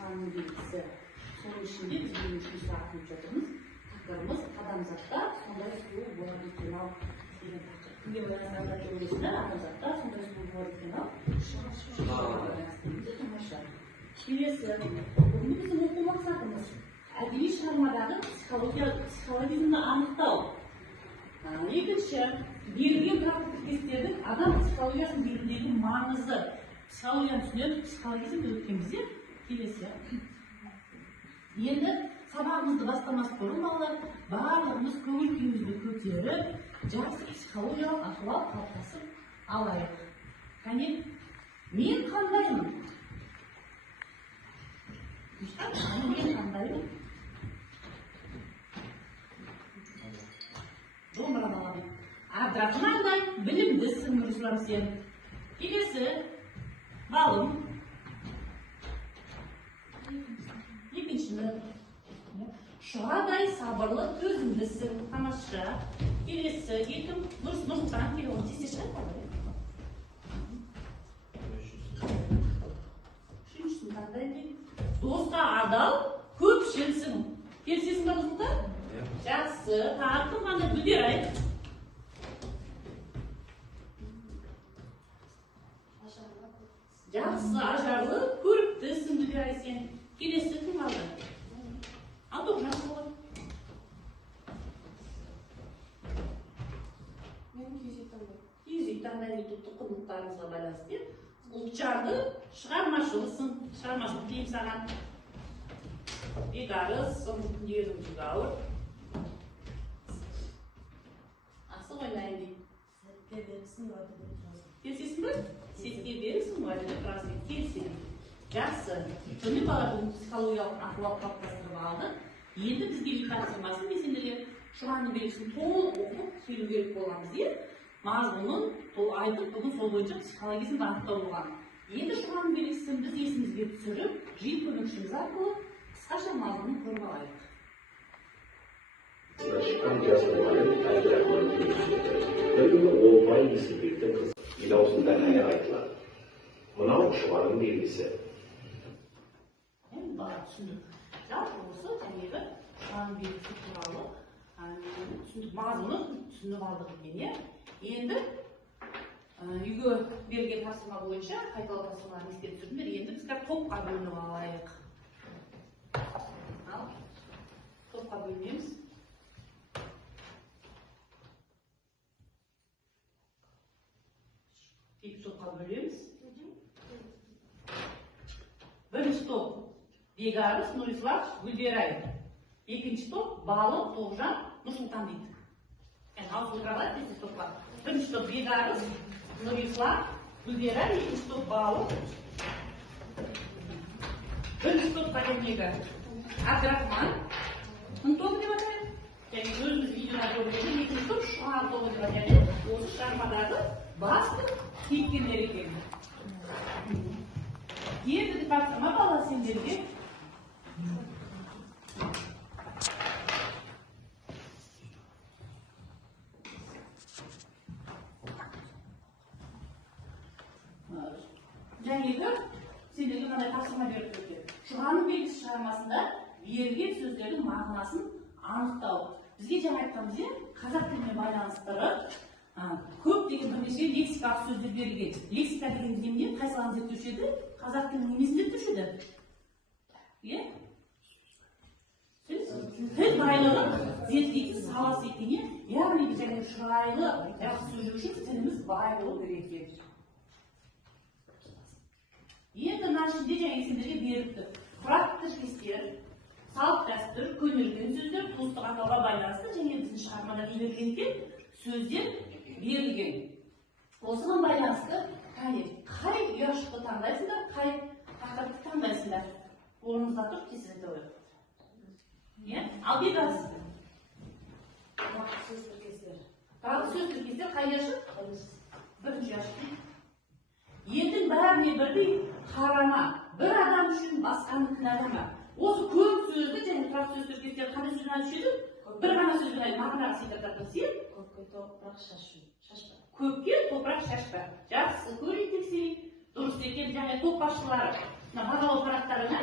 шығанның белгісі. Соның ішінде біз бүгін 3 сағат көріп жатырмыз. Тақырыбымыз адамзатта сондай сұлу болады екен-ау деген тақырып. Кімге байланысты айтып ойлайсыздар? Адамзатта сондай сұлу болады екен-ау. Тамаша. Келесі, бүгінгі біздің оқу мақсатымыз әдеби шығармадағы психологизмді анықтау. Екінші, берілген тұрақты тіркестердің адам психологиясын белгілеудің маңызы. Психологияны түсінеді, психологизмді өткенімізде келесі. Енді сабағымызды бастамас бұрын балалар, барлығымыз көңіл күйімізді көтеріп, жақсы психологиялық ахуал қалыптасып алайық. Кәне, мен қандаймын? Мен қандаймын? Домбыраны аламын. Абдрахмандай білімдісің, Нұрислам сен. Келесі, балым. Екіншіні. Шұғадай сабырлы төзімдісің, тамаша. Келесі, екім, Нұрсұлтан келе оны тесте шығайық бала. Үшіншісін қандай дейін? Доста адал, көпшілсің. Келсесің ба Нұрсұлтан? Жақсы, тағаттың ғана бүдер айт. Жақсы, ажарлы, көріктісің бүдер ай сен. Келесі кім қалды? Алтоқ жақсы болады. Мен кезектаңдай. Кезектаңдай ұлттық құндылықтарымызға байланысты. Ұлтжарды шығармашылысың, шығармашылық дейм саған. Бегарысың, ерім жүгі ауыр. Асық ойнайын дейм. Сәтке берісің барды деп жазды. Келсесің бі? Сетке берісің барды деп разы келсең. Жақсы. Сонымен балардың психологиялық ахуал қалыптастырып алды. Енді бізге үй тапсырмасын месендерге шұғаның белгісін толық оқып сөйлеу керек боламыз. Мазмұнын айтып, бүгін сол бойынша психологизмді анықтау болған. Енді шұғаның белгісін біз есімізге түсіріп, жиын көмекшіміз арқылы қысқаша мазмұнын көріп алайық. Шыққан жасырмайын Абдрахман келесі. Бір күні Олбай Есілбектің қызы ел аузында әйір айтылады. Мынау шұғаның белгісі. Бала түсіндік. Жалпы осы жәнегі шұғаның белгісі туралы түсіндік, мазмұнын түсініп алдық екен. Енді үйге берген тапсырма бойынша қайталау тапсырмаларын еске түсірдіңдер. Енді біз топқа бөлініп алайық. Ал, топқа бөлінеміз. Тек топқа бөлеміз. Бірінші топ Бегарыс, Нұрислам, Гүлдерай. Екінші топ Балық, Тоғжан, Нұрсұлтан дейді. Ауызын қаралайды тези топқа. Бірінші топ Бегарыс, Нұрислам, Гүлдерай, екінші топ Балық. Бірінші топ Қадемегі Абдрахман. Тобы деп атайды. Және өзіміз видеода көргенде екінші топ Шұған тобы деп атайды. Осы шығармадағы басты кейіпкерлер екен. Енді тапсырма бала сендерге. Жәнегі сендерге мынандай тапсырма беріп өтеді. Шұғаның белгісі шығармасында берілген сөздердің мағынасын анықтау. Бізге жаңа айтқанымыз, қазақ тіліне байланыстырып, көп деген бірнеше лексикалық сөздер берілген. Лексика деген демде қай саланы зерттеуші еді? Қазақ тілінің немесін зерттеуші еді? Тіл байлығын зерттейтін саласы екен. Яғни біз және шұрайлы жақсы сөйлеу үшін тіліміз бай болу керек екен. Енді мына ішінде және сендерге беріпті. Тұрақты тіркестер, салт дәстүр, көнерген сөздер, туыстық атауға байланысты және біздің шығармада берілген сөздер берілген. Осыған байланысты қай ұяшықты таңдайсыңдар, қай тақырыпты таңдайсыңдар. Орнымызда тұрып тезірек өтіп. Ал Бегарыс. Тұрақты сөз тіркестер. Тұрақты сөз тіркестер қай ұяшық? Бірінші ұяшық. Елдің бәріне бірдей қарама, бір адам үшін басқаны кінәлама. Осы көп сөзді және тұрақты сөз тіркестер қандай сөзбен айтып еді? Bir ғана сөзбен айтып, мағынаға сыйдыртатын сен көпке топырақ шашпа. Көпке топырақ шашпа. Жақсы көрейік десек, дұрыс екен. Және топ басшылары бағалау парақтарына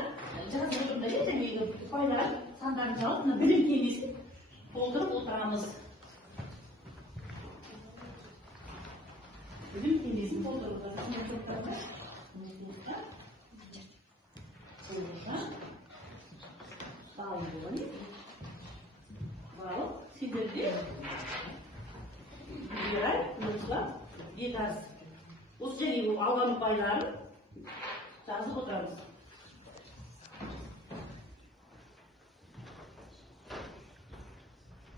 жазып отырмын да жаңағы ұпайлар сандарын жауып мына білім кеңесін толтырып отырамыз. Білім кеңесін толтырып отырамыз. Bağlı, sindirdi. Birer, mutla, bir tarz. O seni bu alanı paylarını жазып отырамыз.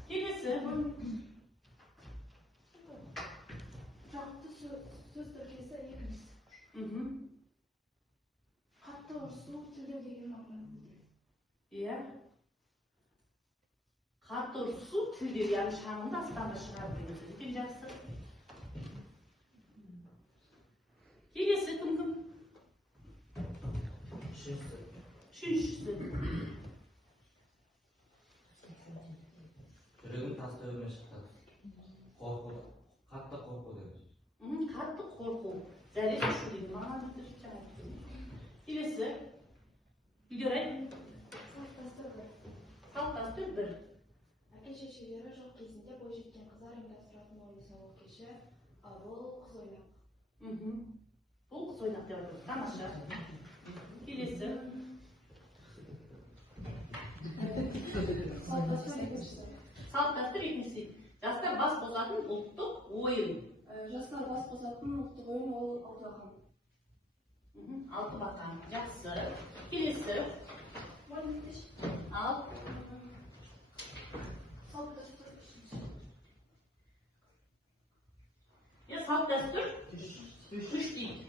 Келесі. Жақты сөз тіркесі екіншісі. Қатты ұрысу тілдер деген мағына. Иә. Қатты ұрысу тілдер, яғни шаңында астанда шығарып деген сөз екен жақсы. Келесі кім? Үшіншісі. Жүрегім тасты өрме шықты. Қорқу. Қатты қорқу дегенсіз. Қатты қорқу. Дәрет ұшу деген мағына жүріп. Келесі. Үлгерайын. Салт дәстүр бір. Әке-шешелері жоқ кезінде бойжеткен қыздар ұйымдастыратын ойын-сауық кеші бұл қыз ойнақ. Бұл қыз ойнақ деп отырмыз. Тамаша. Келесі. Салт дәстүр екіншісі. Жастар бас қосатын ұлттық ойын. Жастар бас қосатын ұлттық ойын ол алтыбақан. Алтыбақан. Жақсы. Келесі. Ал. Салт дәстүр үшінші. Салт дәстүр үш дейді.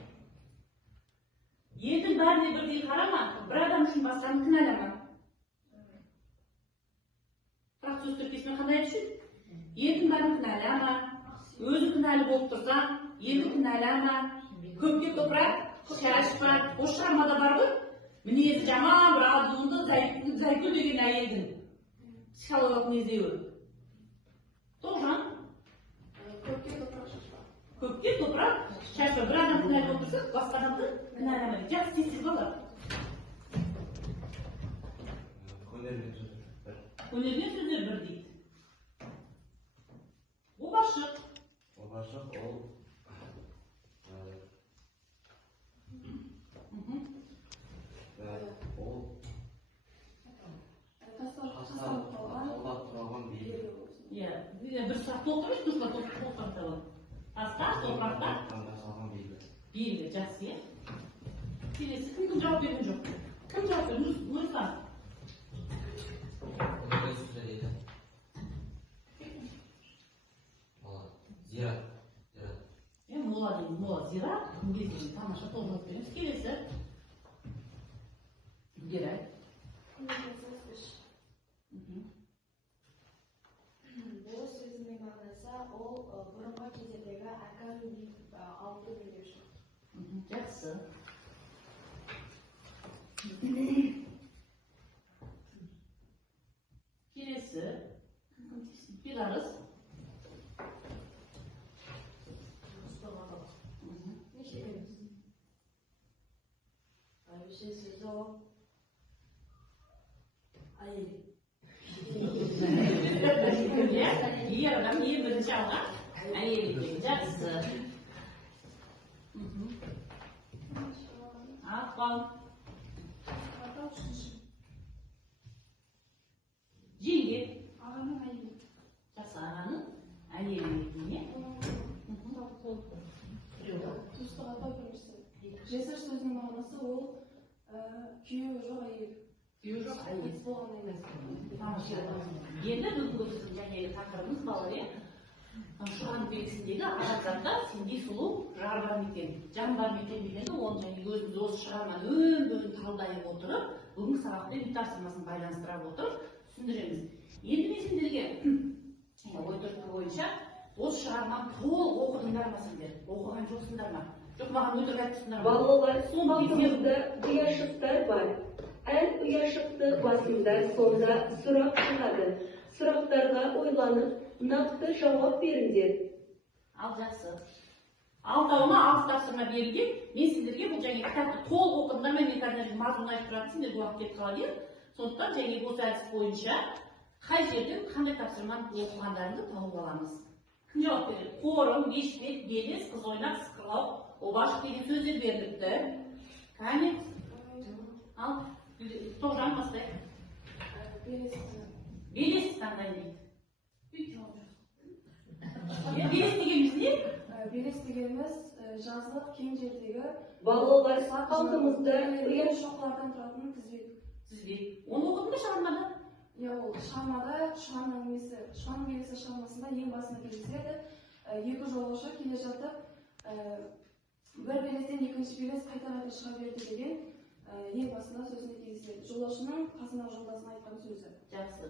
Елдің бәріне бірдей қарама, бір адам үшін басқаны кінәлама. Бірақ сөз тіркесімен қандай үшін? Елдің бәрін кінәлама, өзі кінәлі болып тұрсаң, елді кінәлама, көпке топырақ, шашпа, осы шығармада бар ғой. Мінезі жаман, бір азуынды зайкүл деген әйелдің психологиялық мезеуі. Тоғжан? Көпке топырақ шашпа. Көпке топырақ шашпа. Бір адам кінәлі болып тұрса, басқа адамды кінәламайды. Жақсы, сенсіз бала. Өнермен сөздер бір дейді. Обашық. Обашық ол Bir сұрақ толтырып, бір сұрақ толтырып табылды. Таста, топырақта белгі, жақсы, е? Келесі, кім жауап берген жоқ? Кім жауап берген? Нұрислам. Өнермен сөздер дейді. Зират. Мола дейміз, мола. Зират, кімге дейміз, тамаша толтырып береміз. Келесі. Герай. Бұл сөзінің мағынасы ол бұрынғы кездердегі әкім алты билеуші. Жақсы. Келесі. Bir arız. Не шебеміз? Bir şey sözü o. Ayı. Ер адам ең бірінші алған әйел екен. Жақсы. Ақбал. Жеңге. Ағаның әйелі. Жақсы, ағаның әйелі екен. Туыстық атау біріншісі. Жесір сөзінің мағынасы ол күйеуі жоқ әйел. Күйеуі жоқ әйел. Болған емес. Тамаша. Енді бүгінгі біздің жаңағы тақырыбымыз балалар, Шұғаның белгісіндегі адамзатта сендей сұлу жар бар екен, жан бар екен дегенді, оны жаңағы өзіміз осы шығарманы өн-бөлін талдайып отырып, бүгінгі сабақпен үй тапсырмасын байланыстыра отырып түсіндіреміз. Енді мен сендерге ой түрткі бойынша осы шығарманы толық оқыдыңдар ма сендер? Оқыған жоқсыңдар ма? Жоқ, маған өтірік айтыпсыңдар ма? Балалар, sonbahçemizde uyaşıklar var. En uyaşıklı basında sonda surak çıkadı. Suraklarga oylanıp, naktı cevap verindir. Al, жақсы. Алтауына 6 тапсырма берілген. Мен сіздерге бұл жаңа кітапты толық оқыдыңдар ма? Мен қазір мазмұнын айтып тұратын сендерге уақыт кетіп қалады. Сондықтан жаңа осы әдіс бойынша қай жерден қандай тапсырманы оқығандарыңды тауып аламыз. Кім жауап береді? Қорым, бешпет, белес, қыз ойнақ, сықырлау, обашық деген сөздер беріліпті. Кәне? Ал, Тоғжан бастайық. Белес таңдайды дейді. Белес дегеніміз не? Белес дегеніміз жазғы кең жердегі Балалар алдымызда үлкен шоқлардан тұратын тізбек. Тізбек. Оны оқыдың ба шығармада? Иә, ол шығармада Шұған әңгімесі, Шұған белесі шығармасында ең басында кездеседі. Екі жолаушы келе жатып, бір белестен екінші белес қайта-қайта шыға берді деген ең басында сөзінде кездеседі. Жолаушының қасындағы жолдасына айтқан сөзі. Жақсы.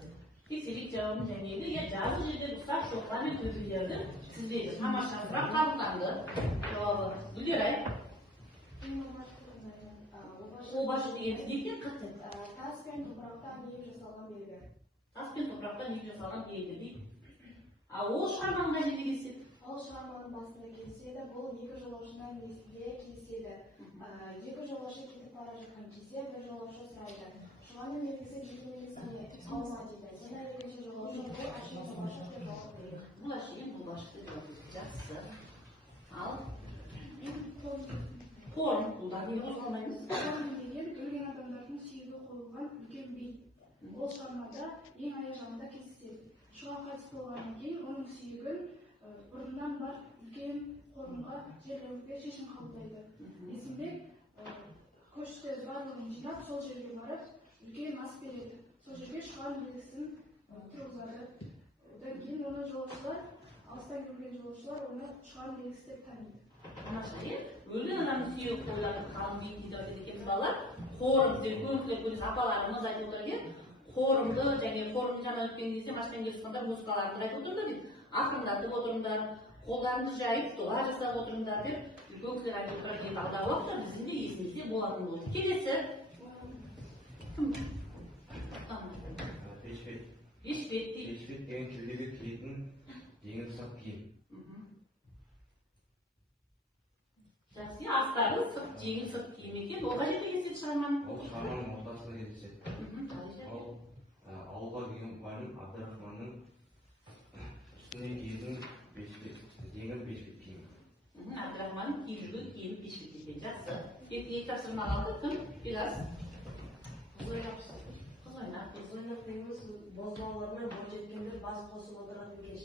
Тексерек жауабын жәнегі, жазғы жерде ұсақ шоқлар мен төбелерді тізбегі. Тамаша сұрақ қабылданды. Жауабы. Гүлдерай. Обашық дегеніміз неткен қатты? Тас пен топырақтан егіп жасалған белгі. Тас пен топырақтан егіп жасалған белгі дейді. Ол шығарманың қай жерде кездеседі? Ол шығарманың басында кездеседі. Бұл екі жолаушының мезгілде кездеседі. Екі жолаушы кетіп бара жатқан кезде бір жолаушы сұрайды. Шұғанның белгісі жеткеннен алма дейді. Сонда екінші жолаушы бұл әшейін обашық деп жауап береді. Бұл әшейін обашық деп жауап береді. Жақсы. Ал Қорым, бұлдар не қозғалмаймыз? Қорым деген өлген адамдардың сүйегі қойылған үлкен бейіт. Ол шығармада ең аяқ жағында кездеседі. Шұға қайтыс болғаннан кейін оның сүйегін бұрыннан бар үлкен қорымға жерлеуге шешім қабылдайды. Есімбек көшті барлығын жинап, сол жерге барып, үлкен ас береді. Сол жерге Шұғаның белгісін тұрғызады. Одан кейін оны жолаушылар, алыстан келген жолаушылар оны Шұғаның белгісі деп таниды. Өлген адамның сүйегі қойылатын қалың бейіт дейді екен балалар. Қорым, сіздер көңілдер көресіз, апаларымыз айтып отыр екен. Қорымды, және қорымды жаңа өткен кезде машинамен келе жатқандар музыкаларымды айтып отырды дейді. Ақырындатып отырыңдар, қолдарыңды жайып, дуа жасап отырыңдар деп үлкен кісілер айтып отыр екен. Алдағы уақытта біздің де есімізде болатын болады. Келесі. Бешпет. Бешпет дейді. Бешпет деген кеудеге киетін жеңіл сырт киім. Жақсы, астары жеңіл сырт киім екен. Ол қай жерде кездеседі шығарманың? Ол шығарманың ортасында кездеседі. Ол ауылға келген мұғалім Абдрахманның үстіне киетін жеңіл бешпет киім. Абдрахманның киіп жүрген киім бешпет екен. Жақсы. Екі тапсырма қалды. Кім? Белас. Қыз ойнақ дегеніміз бозбалалармен бойжеткендер бас қосып отыратын кеш.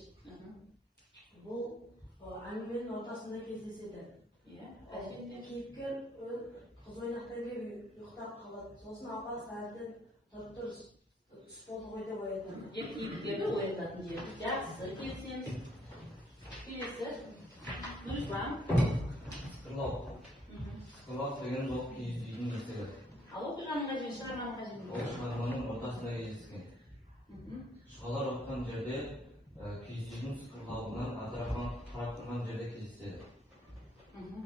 Бұл әңгіменің ортасында кездеседі. Кейіпкер қыз ойнақтан келіп ұйықтап қалады. Сосын апасы әлден тұр түс болды ғой деп оятады. Кейіпкерді оятатын жері. Жақсы, келісеміз. Келесі. Нұрислам. Сықырлау. Сықырлау деген жоқ киіз үйдің есігі. Ал оқиғаның қай жері, шығарманың қай жері? Ол шығарманың ортасында кездескен. Шұғалар оққан жерде киіз үйдің сықырлауынан Абдрахман қарап тұрған жерде кездеседі.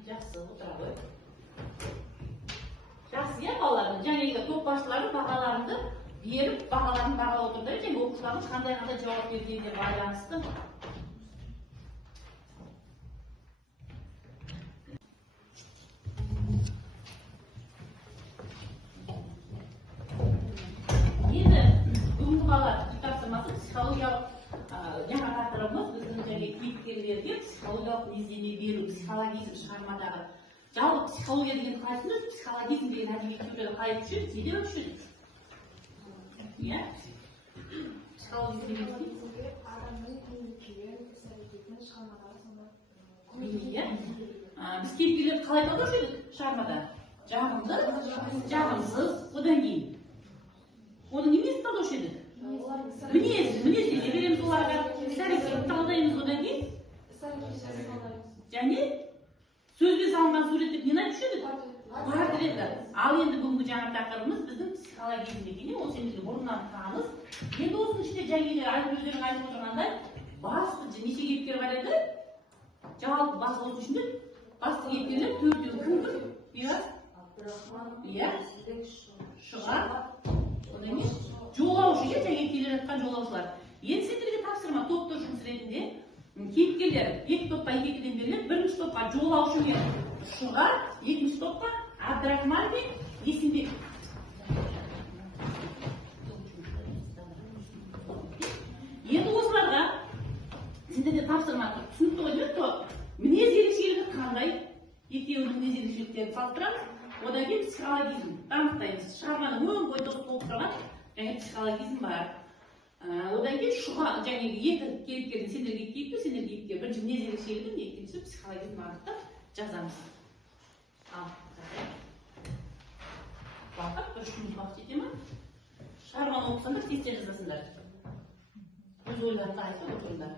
Жақсы, отыра ғой. Жақсы, иә балаларым, жаңағы топ басшылары бағаларымды беріп, бағаларын бағалап отырды, және оқушылардың қандай жауап бергеніне байланысты. Енді бүгінгі балалар тапсырмасы психологиялық жаңа тақырыбымыз біздің кейіпкерлерге психологиялық мінездеме беру, психологизм шығармадағы. Жалпы психология деген қалай түсінесіз? Психологизм деген әдеби түрлері қалай түседі? Неде түседі? Иә? Психологизм деген адамның көңіл-күйін, іс-әрекетін шығармадағы сонда. Иә? Біз кейіпкерлерді қалай талдаушы едік шығармада? Жағымды, жағымсыз, одан кейін. Оның немесін талдаушы едік? Мінез деге береміз оларға, іс-әрекетін талдаймыз, одан кейін. Және сөзге салынған суреттеп нені айтушы едік? Портреті. Ал енді бүгінгі жаңа тақырыбымыз біздің психологизм деген, ол сендерге бұрыннан таныс. Енді осының ішінде жаңағылар айтып өздерің айтып отырғандай, басты неше кейіпкер бар еді? Жалпы басты осы ішінде басты кейіпкерлер төртеу кім? Бейбас? Иә? Шұға? Одан кейін жолаушы, жаңа келе жатқан жолаушылар. Енді сендерге тапсырма топтар жұмыс ретінде кейіпкерлер екі топқа екі-екіден беріледі. Бірінші топқа жолаушы мен Шуға, екінші топқа Абдрахман мен Есімбек. Енді осыларға сендерде тапсырма түсінікті ғой деймін, мінез ерекшелігі қандай? Екеуінің мінез ерекшеліктерін салыстырамыз. Одан кейін психологизм дамытаймыз. Шығарманың өн бойы дұрыс болып тұрған және психологизм бар. Одан кейін Шуға және екі кейіпкердің сендерге кейіпкер, бірінші мінез ерекшелігі, екіншісі психологизм анықтап жазамыз. Уақыт бір күн уақыт жете ме? Шығарманы оқысаңдар, тез жазасыңдар. Өз ойларыңды айтып отырыңдар.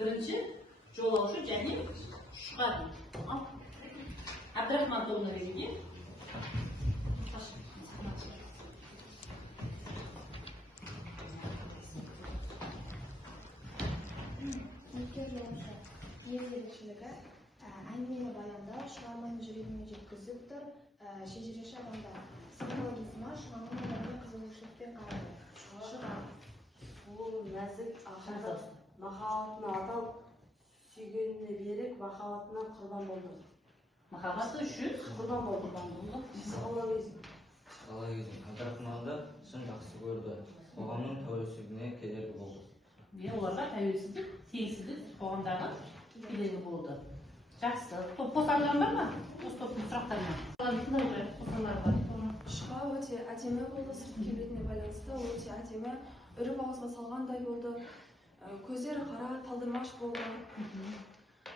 Birinchi jolaushi және Шуға дейді. Абдрахман тобына беруге. Мінез ерекшелігі әңгімені баяндау, шығарманы жүрегіне жеткізіп тұр, шежіреші адамдар. Психологизмі шығарманы адамдар қызығушылықпен қарайды. Шуға Ол нәзік ақыры махаббатын адал сүйгеніне берік, махаббатына құрбан болды. Махаббаты үшін Құрбан болды. Психологизм. Абдрахманды шын жақсы көрді. Қоғамның тәуелсіздігіне кедергі болды. Оларға тәуелсіздік, теңсіздік қоғамдағы кедергі болды. Жақсы. Топ қосардан бар ма? Осы топтың сұрақтарына. Шуға өте әдемі болды, сырт келбетіне байланысты өте әдемі, үріп ауызға салғандай болды, көздері қара, талдырмаш болды.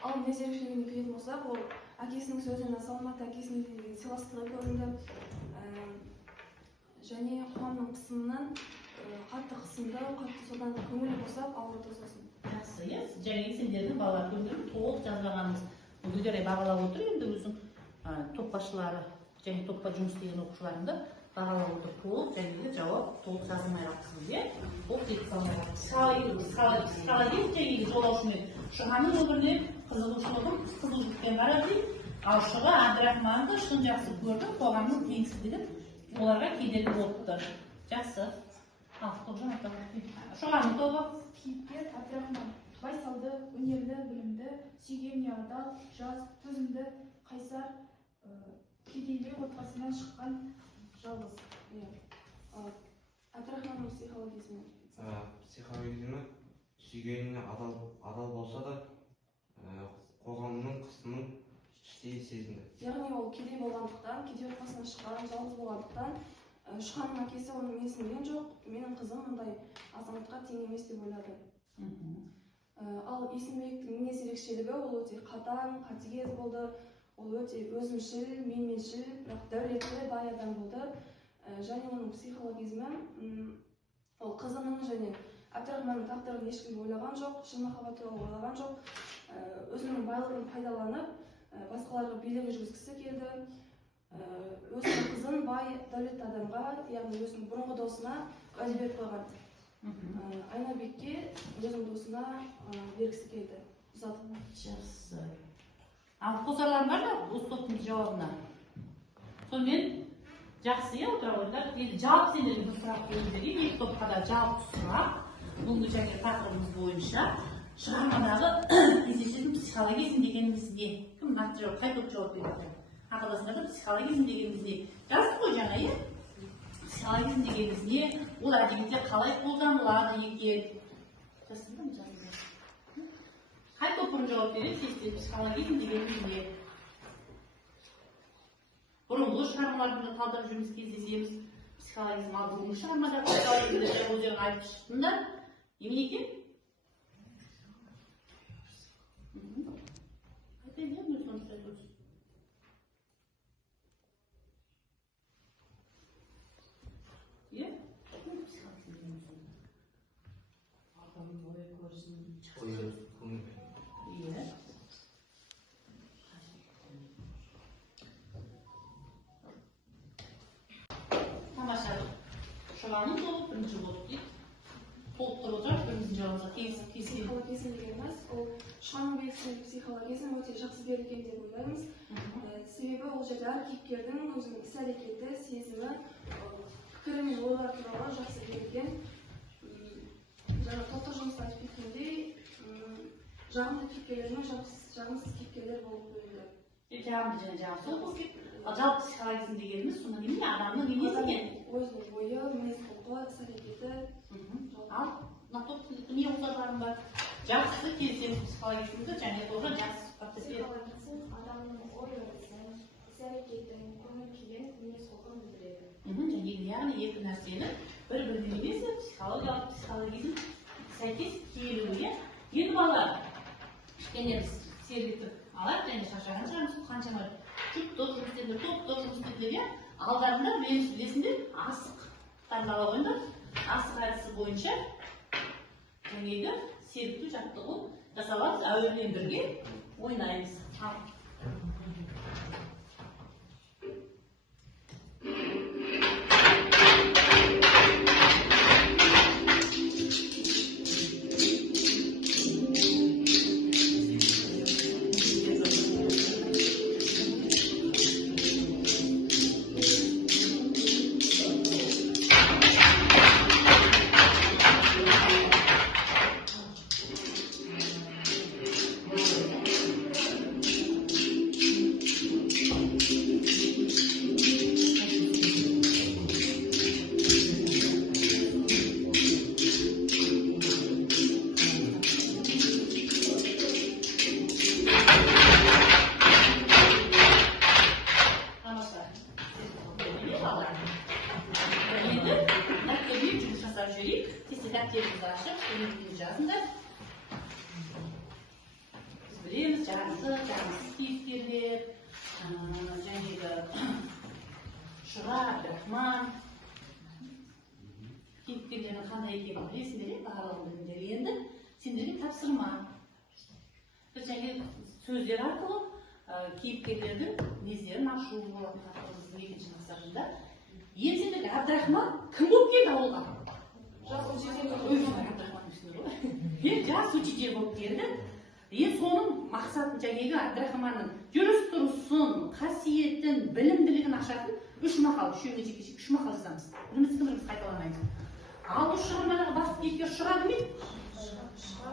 Ал мінез ерекшелігіне келетін болсақ, ол әкесінің сөзіне салмақты, әкесіне деген сыйластығы көрінді. Және қоғамның қысымынан қатты қысымды, қатты содан көңілі босап, ауырды сосын. Жақсы, және сендердің балалар көңілін толық жазбағанымыз. Өздері бағалап отыр, енді өзің топ басшылары және топқа жұмыс істеген оқушыларыңды бағалап отыр. Толық және жауап толық жазылмай қалыпсыз, ол тек психологизм және жолаушымен Шұғаның өміріне қызығушылықпен қарады. Ал Шұға Абдрахманды шын жақсы көрді, қоғамның теңсіздігін оларға кедергі болып тұр. Жақсы. Шұғаның тобы. Кейіпкер Абдрахман байсалды, сүйгеніне адал, жас, төзімді, қайсар, кедейлер отбасынан шыққан жалғыз. Абдрахманның психологизмі. Психологизмі сүйгеніне адал болса да, қоғамның қысымын іштей сезінді. Яғни ол кедей болғандықтан, кедей отбасынан шыққан, жалғыз болғандықтан, шыққанның әкесі оны менсінген жоқ, менің қызым мұндай азаматқа тең емес деп ойлады. Ал Есенбектің мінез ерекшелігі ол өте қатаң, қатыгез болды, ол өте өзімшіл, менменшіл, бірақ дәулетті, бай адам болды. Және оның психологизмі, ол қызының және Абдрахманның тағдырын ешкім ойлаған жоқ, шын махаббат туралы ойлаған жоқ, өзінің байлығын пайдаланып, басқаларға билік жүргізгісі келді. Өзінің қызын бай, дәулетті адамға, яғни өзінің бұрынғы досына уәде беріп қойған. Айнабекке өзінің досына бергісі келді. Жақсы. Ал қосарларың бар да осы топтың жауабына? Сонымен жақсы, отыра қойыңдар. Енді жауап сендерге бір сұрақ қойып берейін. Екі топқа да жауап сұрақ. Бүгінгі жаңағы тақырыбымыз бойынша шығармадағы кездесетін психологизм дегеніміз не? Кім нақты жауап, қай топ жауап береді? Ақылдасыңдар да психологизм дегеніміз не? Жаздық қой жаңа, иә? Психологизм дегеніміз не? Ол әдебиетте қалай қолданылады екен? Жаздыңдар ма, жаздыңдар? Қай топ бұрын жауап береді? Психологизм дегеніміз не? Бұрынғы шығармаларында талдап жүрміз, кездесеміз. Психологизм ал бүгінгі шығармада психологизмді өздерің айтып шықтыңдар. Немен екен? Айтайын, не соны айтып отырсың? Иә? Адамның ойы көрсін. Иә. Тамаша. Шұғаның тобы бірінші болып дейді. Толып тұрып отырып, біріміздің жауабымызға келісіп. Психологизм дегеніміз, ол Шұғаның белгісіндегі психологизм өте жақсы берілген деп ойлаймыз. Себебі ол жерде әр кейіпкердің өзінің іс-әрекеті, сезімі, пікірі мен ойлар туралы жақсы берілген. Жаңа топтық жұмыста айтып кеткендей, жағымды кейіпкерлер мен жағымсыз кейіпкерлер болып бөлінді. Жағымды және жағымсыз болып кетті. Ал жалпы психологизм дегеніміз сонда немене? Адамның мінезі не? Өзінің ойы, мінез-құлқы, іс-әрекеті. Ал мына топтың не ұлдарларың бар? Жақсы келісеміз психологизмді, және тоже жақсы сұхбаттасып. Психологизм адамның ой-өрісін, іс-әрекетін, көңіл-күйін, мінез-құлқын білдіреді. Яғни екі нәрсені бір-біріне емес, психологизм сәйкес келуге. Енді балалар, кішкене біз сергітіп алады, және шаршаған шығармыз, қаншама жұптық жұмыс істедіңдер, топтық жұмыс істедіңдер, алдарында білесіңдер, асықтарды ала қойыңдар. Асық әдісі бойынша жаңағы сергіту жаттығу жасалады, әуелмен бірге ойнаймыз. Абдрахман кейіпкерлердің қандай екенін білесіңдер, барлығын біліңдер. Енді сендерге тапсырма. Біз жаңағы сөздер арқылы кейіпкерлердің мінездерін ашу болатын тақырыбымыздың екінші мақсатында. Енді сендерге Абдрахман кім болып келді ауылға? Жас учитель жас учитель болып келді. Енді соның мақсатын жаңағы Абдрахманның жүріс тұрысын, қасиетін, білімділігін ашатын үш мақал, үш мақал жазамыз. Біріміз қайталамаймыз. Ал осы шығармадағы басты кейіпкер Шұға кім еді? Шұға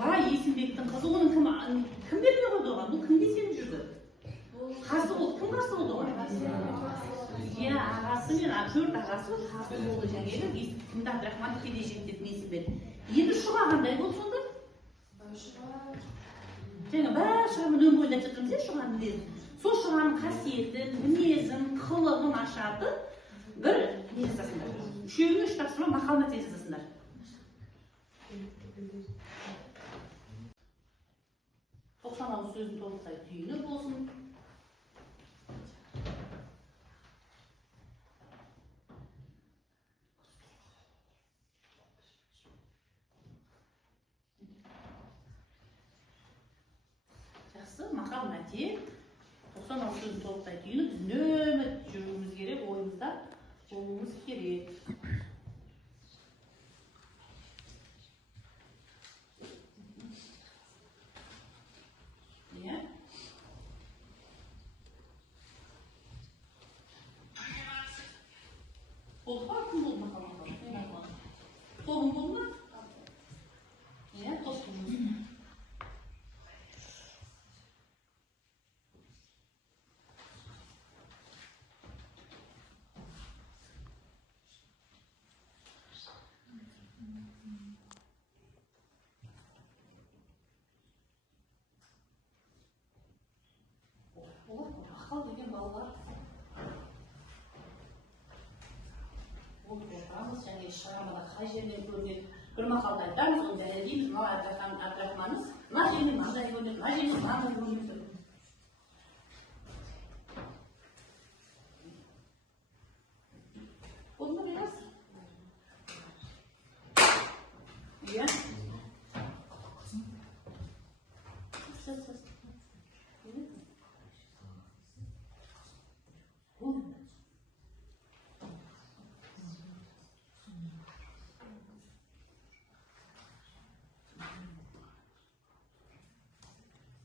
бай жігіттің қызы, оның кім бермей қойды оған? Бұл кімге сеніп жүрді? Қарсы болды, кім қарсы болды оған? Иә, ағасы мен төрт ағасы қарсы болды жаңағы кімді Абдрахман келешек деп несімен. Енді Шұға қандай болды сонда? Жаңа бәрі Шұғаның өн бойында жатырмыз, Шұғаның мінезін. Сол Шұғаның қасиетін, мінезін, қылығын ашады, бір не жасасыңдар. Үшеуіне үш тапсырма мақал мәтел жасасыңдар. Тоқсан ауыз сөзін толықтай түйіні болсын. Жақсы, мақал мәтел. 90 ауыз сөзін толықтай түйіні біз үнемі жүруіміз керек, ойымызда болуымыз керек. Иә? Болды ма? Кім болды мақал мәтел? Тобың болды ма? Иә, тостың жұмысы. Ақыл деген балалар отырамыз, және шығармада қай жерден көрінеді бір мақалды айтамыз, оны дәлелдейміз. Мынау Абдрахманымыз мына жерден мынандай көрінеді, мына жерден мынандай көрінеді. Болды ма biraz? Иә?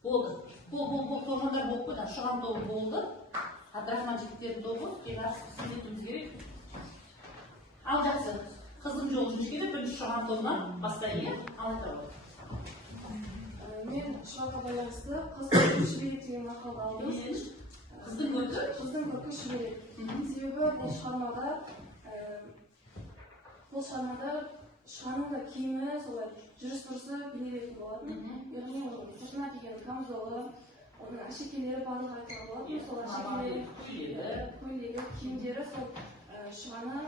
Болды. Бұл торғандар болып қойды. Шұған тобы болды. Абдрахман жігіттердің тобы. Biraz сіздетіміз керек. Ал жақсы. Қыздың жолы жүріш керек. Бірінші Шұған тобынан бастайын. Ал айта ғой. Мен Шұғаға байланысты қыздың шүберек деген мақалды алдым. Қыздың көркі? Қыздың көркі шүберек. Себебі бұл шығармада Шұғаның да киімі, солай жүріс-тұрысы бейнеленетін болатын. Яғни сыртына киген камзолы, оның әшекейлері барлығы айтылған болатын. Сол әшекейлері, көйлегі, киімдері сол Шұғаны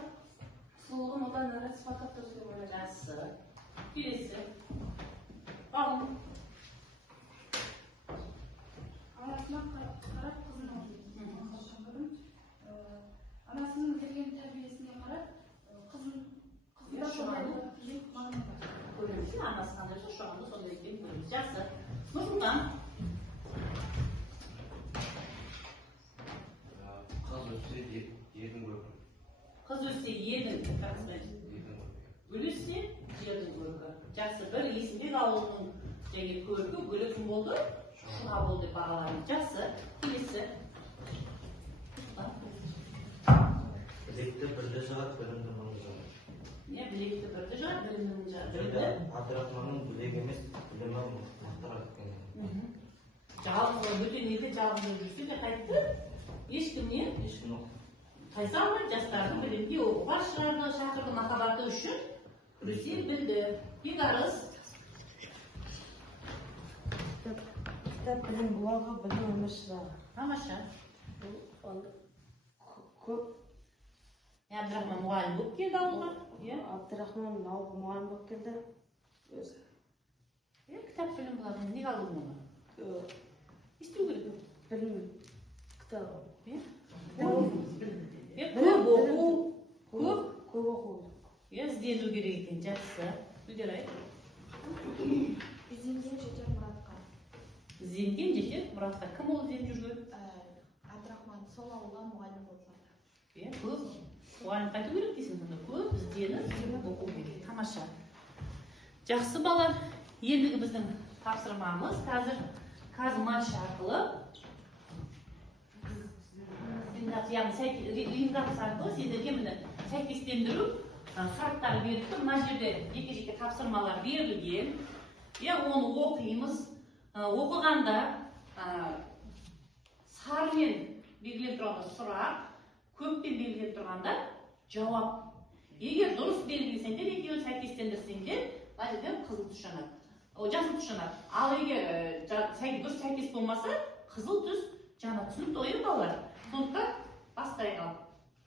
сұлулығын одан әрі сипаттап тұрды деп ойлаймын. Жақсы. Келесі. Бағым. Анасына қарап қызын алды. Анасының берген тәрбиесіне қарап қызын көрінсе, анасы қандай жоқ, Шұғанды сондай екен көрінсе. Жақсы. Нұрсұлтан. Қыз өссе ердің көркі. Қыз өссе ердің Гүл өссе ердің көркі. Жақсы. Бір Есімбек ауылының көркі, гүлі кім болды? Шұға болды деп бағалаймыз. Жақсы. Келесі. Білекті бірді жағат, білімді мыңды жағат. Не, білекті бірді жағат, білімді мыңды жағат. Абдрахманның білек емес, білімі мақтырақ екен. Жалғыз бөтен елде жалғыз жүрсе де қайтты. Ешкімнен қайса алмайды. Жастардың білімде оқуға шақырды махаббаты үшін күресе білді. Бекарыс. Кітап білім бұлағы, білім өмір шырағы. Тамаша. Көп Абдрахман мұғалім болып келді ауылға. Абдрахман ауылға мұғалім болып келді. Кітап білім бұлағы. Не қалдың оны? Есту керек. Білім кітабы. Көп оқу. Көп оқу. Іздену керек екен. Жақсы. Гүлдер айт. Ізденген жетер мұратқа. Ізденген жетер мұратқа. Кім ол ізденіп жүрген? Абдрахман сол ауылға мұғалім болса. Көп. Мұғалім қайту керек дейсің сонда. Көп ізденіп оқу керек. Тамаша. Жақсы балалар. Ендігі біздің тапсырмамыз қазір матч арқылы рингтапс арқылы сендерге міне сәйкестендіру сұрақтар берілді. Мына жерде жеке-жеке тапсырмалар берілген. Оны оқимыз. Оқығанда сармен белгілеп тұрғанда сұрақ, көппен белгілеп тұрғанда жауап. Егер дұрыс белгілесеңдер, екеуін сәйкестендірсеңдер, мына жерден қызыл түс жанады. Жасыл түс жанады. Ал егер дұрыс сәйкес болмаса, қызыл түс жанады. Түсінікті ойын балалар. Сондықтан бастайық.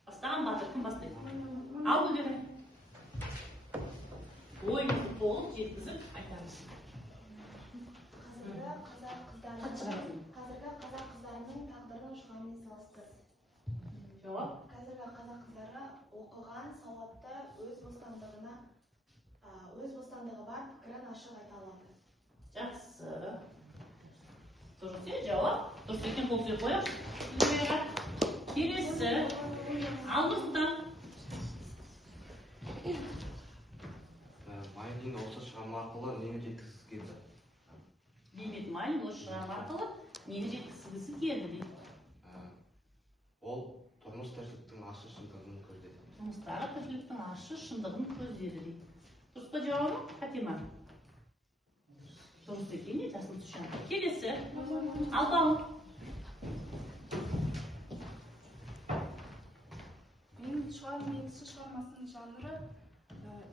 Бастаған батыр кім бастайды? Ал Гүлдері. Ойыңызды толық жеткізіп айтамыз. Қазіргі қазақ қыздарының тағдырын шұғамен салыстыр. Жауап. Қазіргі қазақ қыздары оқыған, сауатты, өз бостандығы бар пікірін ашық айта алады. Жақсы. Дұрыс жауап. Дұрыс екен қол сөз қояйық. Келесі. Алдықтан. Майлин осы шығарма арқылы нені жеткізгісі келді? Бейімбет Майлин осы шығарма арқылы нені жеткізгісі келді дейді. Ол тұрмыс тіршіліктің ащы шындығын көрсетеді. Тұрмыстағы тіршіліктің ащы шындығын көздеді дейді. Дұрыс па жауабы? Фатима. Дұрыс екен де жасыл түс жанады. Келесі. Алпауын. Менің негізгі шығармасының жанры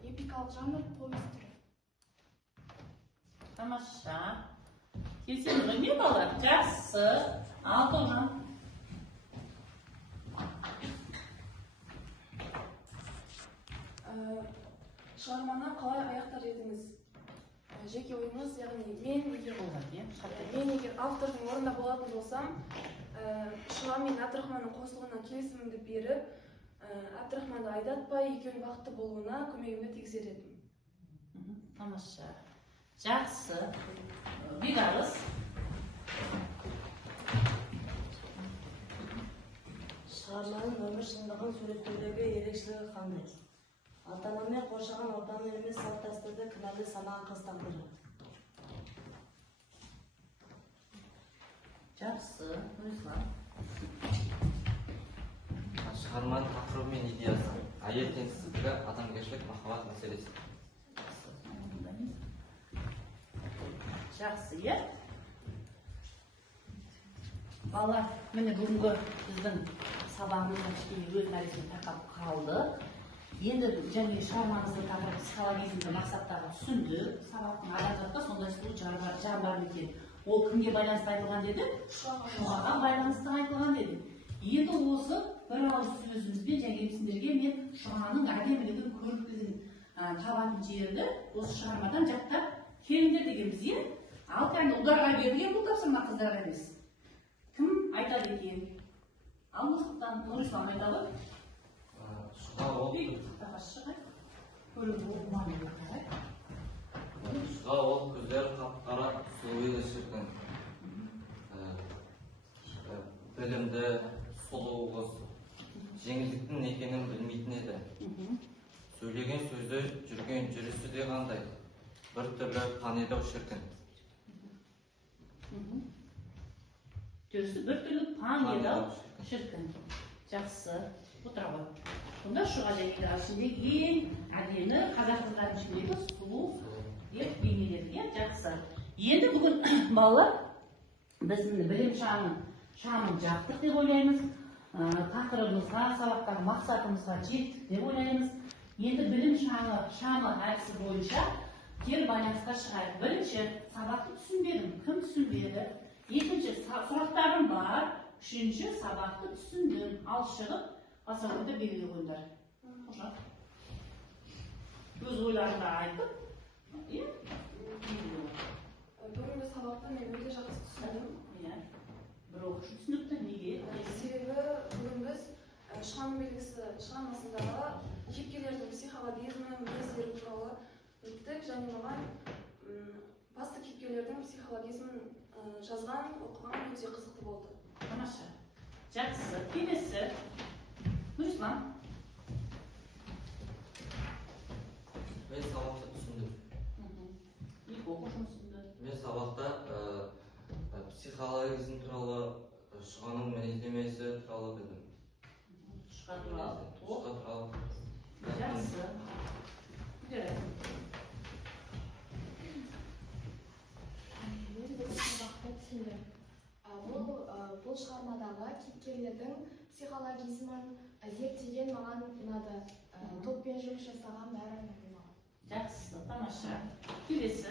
эпикалық жанр, повесть түрі. Тамаша. Келсеңіз ғой не балалар? Жақсы. Алтауын. Шығарманы қалай аяқтар едіңіз? Жеке ойыңыз, яғни мен егер автордың орнында болатын болсам, Шұға мен Әбдірахманның қосылуына келісімімді беріп, Әбдірахманды айдатпай, екеуінің бақытты болуына көмегімді тигізер едім. Тамаша. Жақсы. Бедарыс. Шығарманың өмір шындығын суреттеудегі ерекшелігі қандай? Ата-анамен қоршаған ортаны емес, салт-дәстүрді кінәлі санаған қыз тағдыры. Жақсы. Нұрислам. Шығарманың тақырыбы мен идеясы. Әйел теңсіздігі, адамгершілік, махаббат мәселесі. Жақсы, е? Балалар, міне бүгінгі біздің сабағымызға кішкене өз мәресіне тақап қалды. Енді және шығармаңызды тақырып психологизмді мақсаттағы түсінді. Сабақтың адамзатқа сондай сұлу жан бар екен. Ол кімге байланысты айтылған деді? Шұғаға байланысты айтылған деді. Енді осы бір ауыз сөзімізбен және сіздерге мен Шұғаның әдемілігін, көріктігін табатын жерді осы шығармадан жаттап келіңдер дегенбіз, е? Ал кәні ұлдарға берілген бұл тапсырма қыздарға емес. Кім айтады екен? Ал Нұрсұлтан, Нұрислам айтады. Шұға ол көздер қап-қара, сұлуы шіркін. Білімді, сұлу қыз. Жеңілдіктің екенін білмейтін еді. Сөйлеген сөзі, жүрген жүрісі де қандай. Бір түрлі панедау шіркін. Жүрісі бір түрлі панедау шіркін. Жақсы. Отыра ғой. Сонда Шұға және ішіндегі ең әдемі қазақ қыздардың ішіндегі сұлу деп бейнелерге жақсы. Енді бүгін балалар біз білім шамын жақтық деп ойлаймыз. Тақырыбымызға, сабақтағы мақсатымызға жеттік деп ойлаймыз. Енді білім шамы әдісі бойынша кері байланысқа шығайық. Бірінші сабақты түсінбедім. Кім түсінбеді? Екінші сұрақтарым бар. Үшінші сабақты түсіндім. Ал шығып басақойда белгілі қойындар. Қошақ. Өз ойларында айтып. Бүгінгі сабақты мен өте жақсы түсіндім. Бір оқушы түсінікті. Неге? Себебі бүгін біз Шұғаның белгісі шығармасындағы кейіпкерлердің психологизмі, мінездері туралы өттік және маған басты кейіпкерлердің психологизмін жазған, оқыған өте қызықты болды. Тамаша. Жақсы. Келесі. Нұрислам. Мен сабақта түсіндім. Екі оқушым түсінді. Мен сабақта психологизм туралы, Шұғаның мінездемесі туралы білдім. Шұға туралы. Шұға туралы. Жақсы. кейіпкерлердің психологизмін зерттеген маған ұнады. Топпен жұмыс жасаған бәрі ұнады маған. Жақсы, тамаша. Келесі.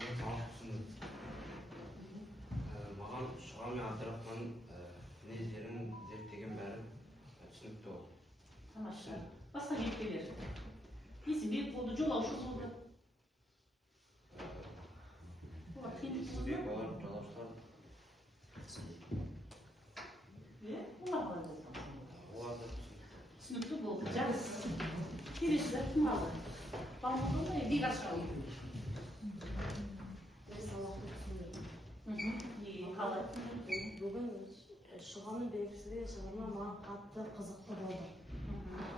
Мен саған түсіндім. Маған Шұға мен Абдрахман мінездерін зерттеген бәрі түсінікті болды. Тамаша. Басқа кейіпкерлер. Несібек болды, жолаушы болды. Себебі олар жолаушылар. Олар қалай болды? Олар да Түсінікті болды. Жақсы. Келесі кім алды? Балмұқты ма? Бекар шығау. Қалай? Бүгін Шұғаның белгісі шығарма маған қатты қызықты болды.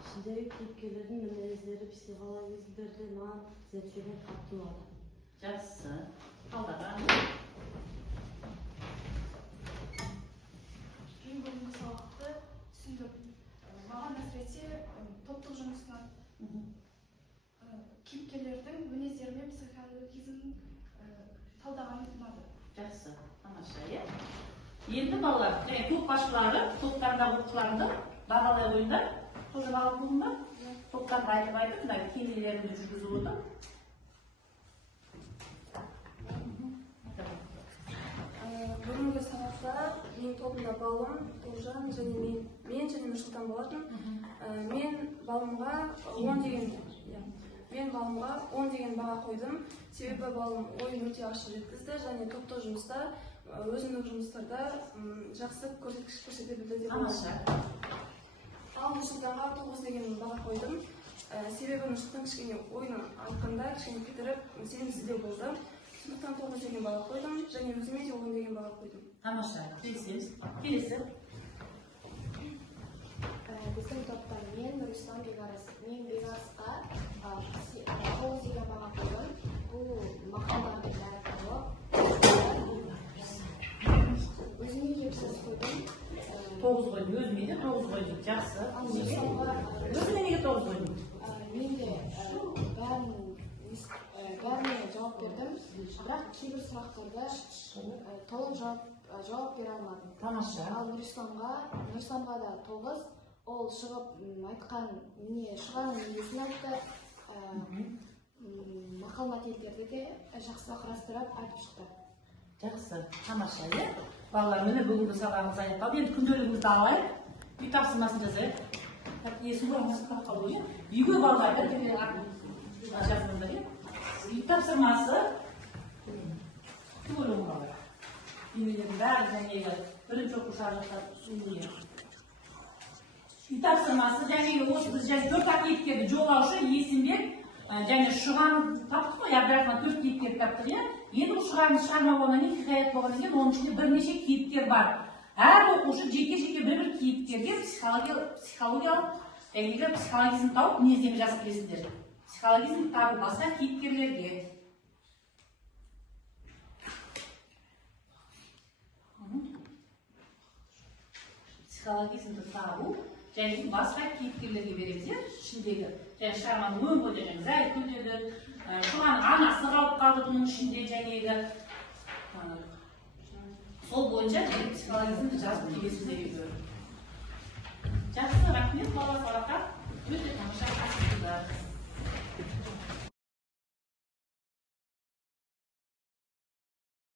Ішіндегі кейіпкерлердің мінездері, психологизмдерді маған зерттеген қатты ұнады. Жақсы. Қалдаған. Мен бүгінгі сабақты түсіндім. Маған әсіресе топтық жұмыстан кейіпкерлердің мінездері мен психологизмін талдағаны ұнады. Жақсы. Тамаша, иә? Енді балалар, топ басшылары, топтардағы оқушыларды бағалай қойыңдар. Тоже бағалап қойыңдар. Топтарды айтып, мына кеңелерді жүргізіп отыр. Бүгінгі сабақта менің тобымда балым, Тоғжан және мен және Нұрсұлтан болатын. Мен балымға 10 деген баға қойдым. Себебі балым ойын өте ашық жеткізді және топтық жұмыста өзіндік жұмыстарда жақсы көрсеткіш көрсете білді деп Тамаша. Ал Нұрсұлтанға 9 деген баға қойдым. Себебі Нұрсұлтан кішкене ойын айтқанда кішкене кідіріп сенімсіздеу болды. Сондықтан 9 деген баға қойдым және өзіме де 10 деген баға қойдым. Тамаша. Келесі. Біздің топта мен Рустам Бегарас. Мен Бегарасқа 9 деген баға қойдым. Бұл мақалдардың бәрі толық. Өзіме 7 қойдым. 9 қойдым. Өзіме де 9 қойдым. Жақсы. Өзіме неге 9 қойдым? Мен де бәріне жауап бердім. Бірақ кейбір сұрақтарды толық жауап бере алмадым. Тамаша. Ал Нұрсамға да 9. Ол шығып айтқан Шұғаның несін айтты. Мақал-мәтелдерді де жақсы құрастырып айтып шықты. Жақсы. Тамаша, иә? Балалар, міне бүгінгі сабағымыз аяқталды. Енді күнделігімізді алайық. Үй тапсырмасын жазайық. Есін қоймасын қалу, иә? Үйге балалар жазыңыздар, иә? Үй тапсырмасы түгел балалар. Үймелердің бәрі жәнегі бірінші оқушы ажақтар үймелер. Үй тапсырмасы жәнегі осы біз 4 кейіпкерді жолаушы Есімбек және Шұғаны таптық қой, Абдрахман 4 кейіпкер таптық, иә? Енді бұл Шұғаны шығарма болғаннан кейін, хикаят болғаннан кейін, оның ішінде бірнеше кейіпкер бар. Әр оқушы жеке-жеке бір кейіпкерге психологизм тауып мінездеме жазып келесіңдер. Психологизм табу басқа кейіпкерлерге. Психологизмді табу және басқа кейіпкерлерге береміз, иә? Ішіндегі шығарманың өн бойда Зайып көтерді, Шұғаның анасы қалып қалды бұның ішінде жәнегі. Сол бойынша психологизмді жазып келесіздер үйге. Жақсы, рахмет, бала сабаққа өте тамаша қатысыңыздар.